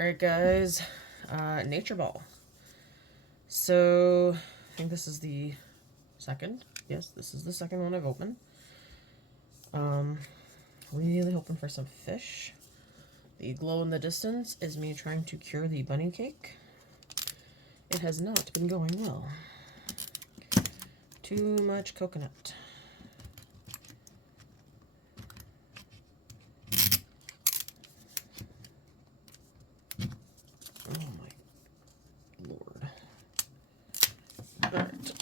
Alright guys, nature ball. So, I think this is the second. Yes, this is the second one I've opened. Really hoping for some fish. The glow in the distance is me trying to cure the bunny cake. It has not been going well. Too much coconut. Oh my lord. Alright.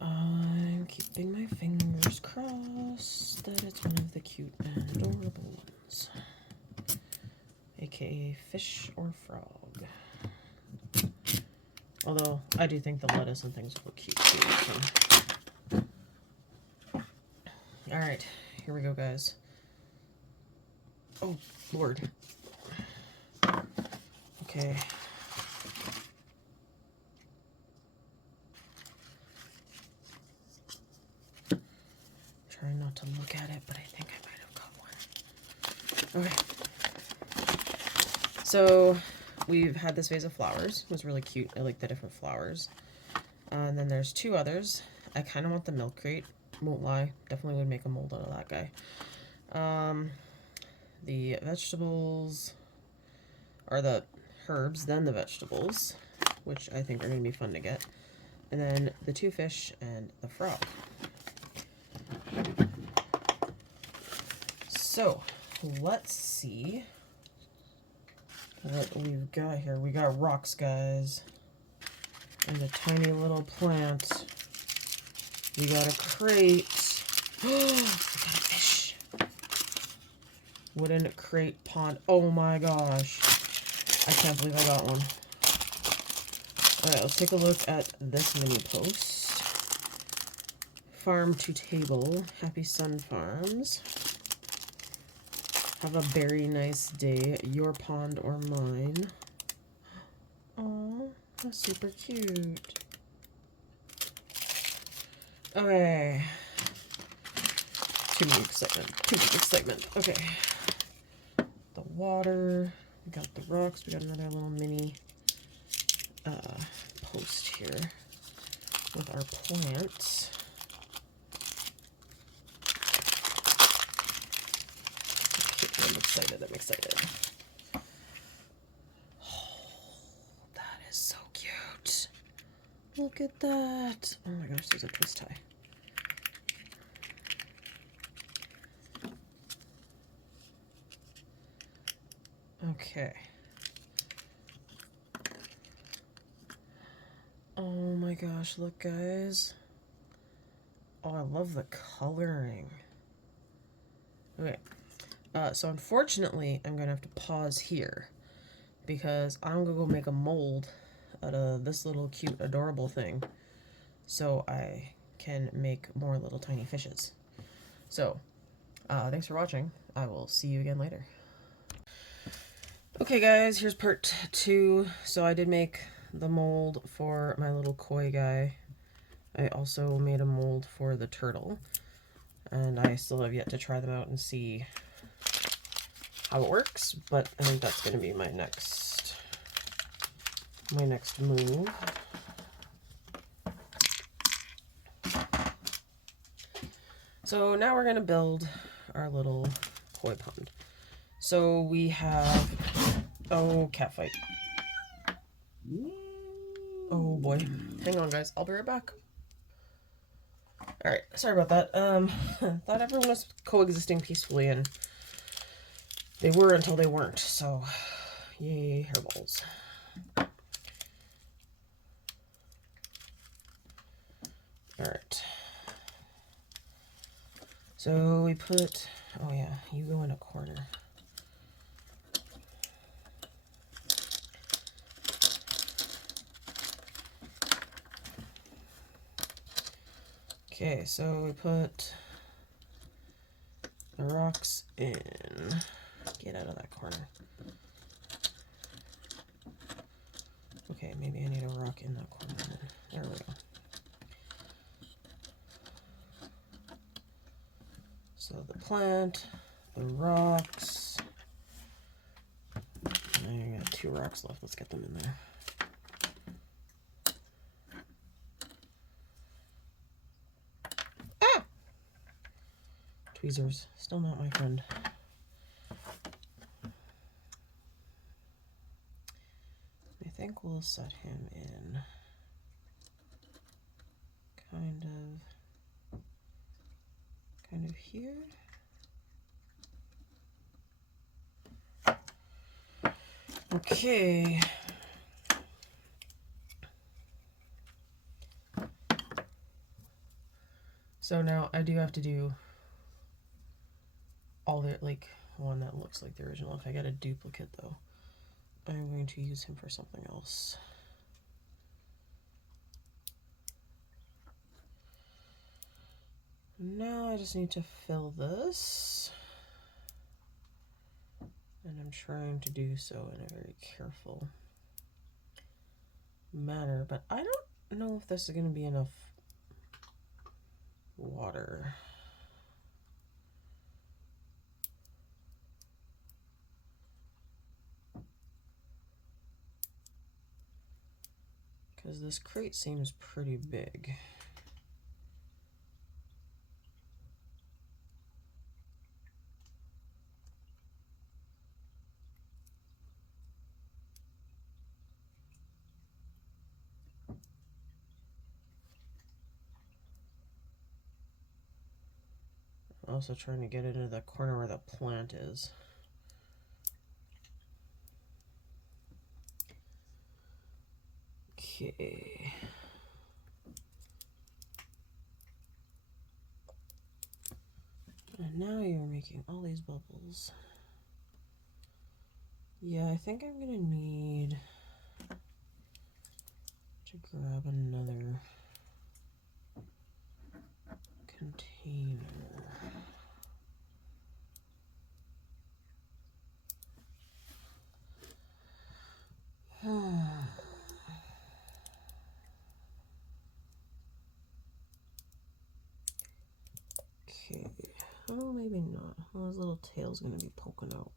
I'm keeping my fingers crossed that it's one of the cute and adorable ones. AKA fish or frog. Although, I do think the lettuce and things look cute too. So. Alright, here we go, guys. Oh, Lord. Okay. Trying not to look at it, but I think I might have got one. Okay. So, we've had this vase of flowers. It was really cute. I like the different flowers. And then there's two others. I kind of want the milk crate. Won't lie. Definitely would make a mold out of that guy. The vegetables are the herbs, then the vegetables, which I think are going to be fun to get. And then the two fish and the frog. So, let's see what we've got here. We got rocks, guys. And a tiny little plant. We got a crate. We got a fish. Wooden crate pond. Oh my gosh. I can't believe I got one. Alright, let's take a look at this mini post. Farm to table. Happy Sun Farms. Have a very nice day. Your pond or mine. Aw, that's super cute. Okay. Too much excitement. Too much excitement. Okay. The water. We got the rocks. We got another little mini post here with our plants. Okay, I'm excited. I'm excited. Oh, that is so cute. Look at that. Oh my gosh, there's a twist tie. Okay. Oh my gosh, look guys. Oh, I love the coloring. Okay. So unfortunately, I'm going to have to pause here because I'm going to go make a mold out of this little cute, adorable thing so I can make more little tiny fishes. So, thanks for watching. I will see you again later. Okay guys, here's part 2. So I did make the mold for my little koi guy. I also made a mold for the turtle. And I still have yet to try them out and see how it works, but I think that's going to be my next move. So now we're going to build our little koi pond. So we have, oh, cat fight. Oh boy. Hang on guys, I'll be right back. Alright, sorry about that. Thought everyone was coexisting peacefully and they were until they weren't, so yay, hairballs. Alright. So we put, oh yeah, you go in a corner. Okay, so we put the rocks in. Get out of that corner. Okay, maybe I need a rock in that corner. There we go. So the plant, the rocks. I got 2 rocks left. Let's get them in there. Ah! Tweezers, still not my friend. I think we'll set him in kind of here. Okay. So now I do have to do all the, like, one that looks like the original. If I get a duplicate though, I'm going to use him for something else. Now I just need to fill this. And I'm trying to do so in a very careful manner, but I don't know if this is going to be enough water. Because this crate seems pretty big. Also trying to get into the corner where the plant is. Okay. And now you're making all these bubbles. Yeah, I think I'm gonna need to grab another container. Okay. Oh, maybe not. Well, his little tail's gonna be poking out.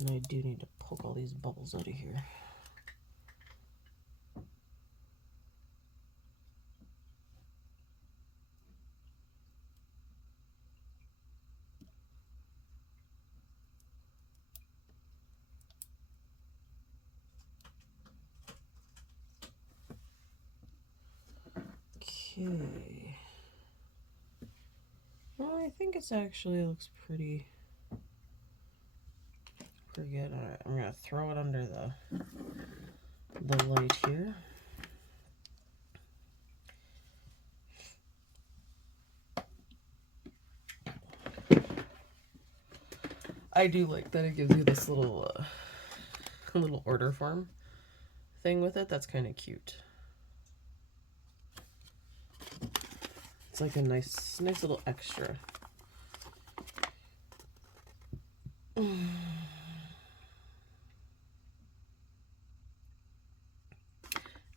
And I do need to poke all these bubbles out of here. Okay. Well, I think it's actually looks pretty good. All right, I'm gonna throw it under the light here. I do like that it gives you this little little order form thing with it. That's kind of cute. It's like a nice little extra.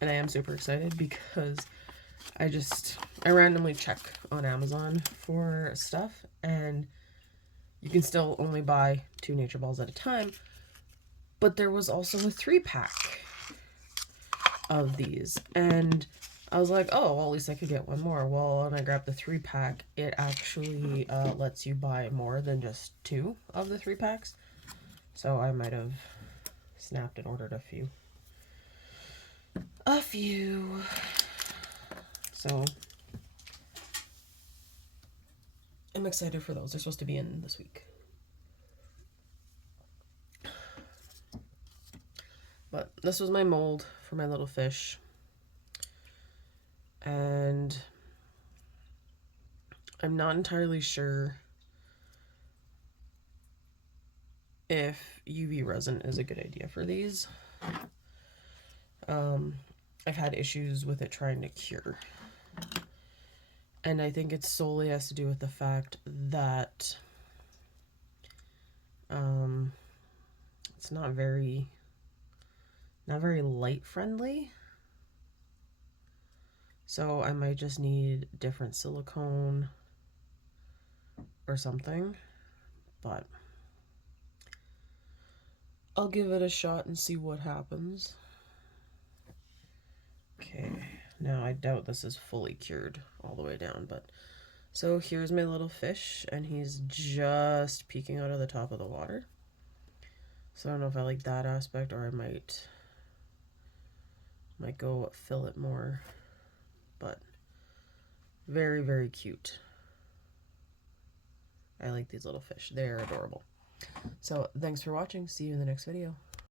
And I am super excited because I randomly check on Amazon for stuff, and you can still only buy 2 nature balls at a time, but there was also a 3-pack of these, and I was like, oh, well, at least I could get one more. Well, when I grabbed the 3-pack, it actually lets you buy more than just 2 of the 3-packs, so I might have snapped and ordered a few. So I'm excited for those. They're supposed to be in this week. But this was my mold for my little fish. And I'm not entirely sure if UV resin is a good idea for these. I've had issues with it trying to cure. And I think it solely has to do with the fact that it's not very light friendly. So I might just need different silicone or something, but I'll give it a shot and see what happens. Okay, now I doubt this is fully cured all the way down, but so here's my little fish, and he's just peeking out of the top of the water. So I don't know if I like that aspect, or I might go fill it more, but very, very cute. I like these little fish. They're adorable. So thanks for watching. See you in the next video.